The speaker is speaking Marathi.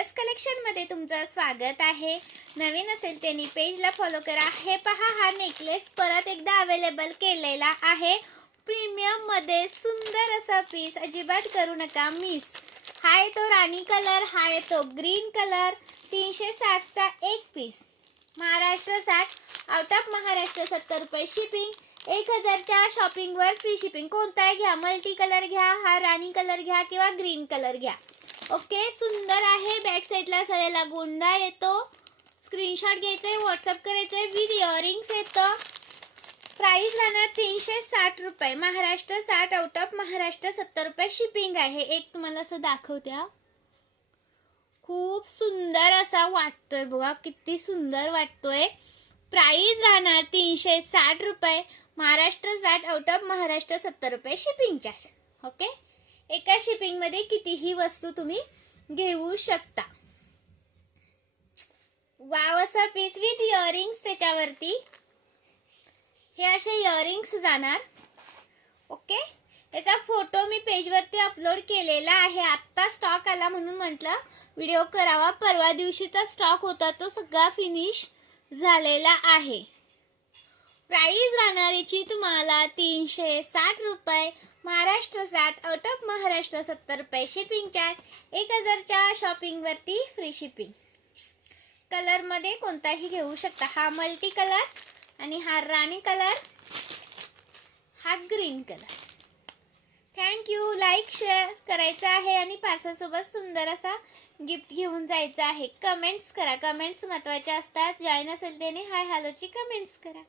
यस कलेक्शन मध्ये तुमचं स्वागत आहे। नवीन असेल त्यांनी पेजला फॉलो करा। हे पहा, हा नेकलेस परत एकदा अवेलेबल केलेला आहे प्रीमियम मध्ये। सुंदर असा पीस, अजिबात करू नका मिस। हा तो राणी कलर, हा तो ग्रीन कलर। 360 चा एक पीस, महाराष्ट्र 60, आउट ऑफ महाराष्ट्र 70 रुपये शिपिंग। 1000 च्या शॉपिंग वर फ्री शिपिंग। कोणताही घ्या, मल्टी कलर घ्या, हा राणी कलर घ्या किंवा ग्रीन कलर घ्या। ओके, सुंदर आहे। बॅक साइडला सगळ्याला गोंडा येतो। स्क्रीनशॉट घ्यायचे, व्हॉट्सअप करायचे विथ इयरिंग्स येतं। प्राइस राहणार 360 रुपये, महाराष्ट्र 60, आउट ऑफ महाराष्ट्र 70 रुपये शिपिंग आहे। एक तुम्हाला असं दाखवते, खूप सुंदर असा वाटतोय बघा, किती सुंदर वाटतोय। प्राइस राहणार 360 रुपये, महाराष्ट्र 60, आउट ऑफ महाराष्ट्र 70 रुपये शिपिंग चार्ज। ओके, एका शिपिंग मध्ये कितीही वस्तू तुम्ही घेऊ शकता। वाव, असा पीस विथ इयरिंग्स त्याच्यावरती। हे असे इयरिंग्स जाणार। ओके, याचा फोटो मी पेजवरती अपलोड केलेला आहे। आता स्टॉक आला म्हणून म्हटलं व्हिडिओ करावा। परवा दिवशीचा स्टॉक होता, तो सगळा फिनिश झालेला आहे। प्राइस राहणार याची तुम्हाला 360 रुपये, महाराष्ट्र 60, आउट ऑफ महाराष्ट्र 70 रुपये शिपिंग चार्ज। 1000 च्या शॉपिंग वरती फ्री शिपिंग। कलर मध्ये कोणताही घेऊ शकता। हा मल्टी कलर आणि हा राणी कलर, हा green colour. Thank you. Like share करायचं आहे आणि पार्सल सोबत सुंदर असा गिफ्ट घेऊन जायचं आहे। कमेंट्स करा, कमेंट्स महत्त्वाचे असतात। जॉईन असेल त्याने हाय हॅलोची कमेंट्स करा।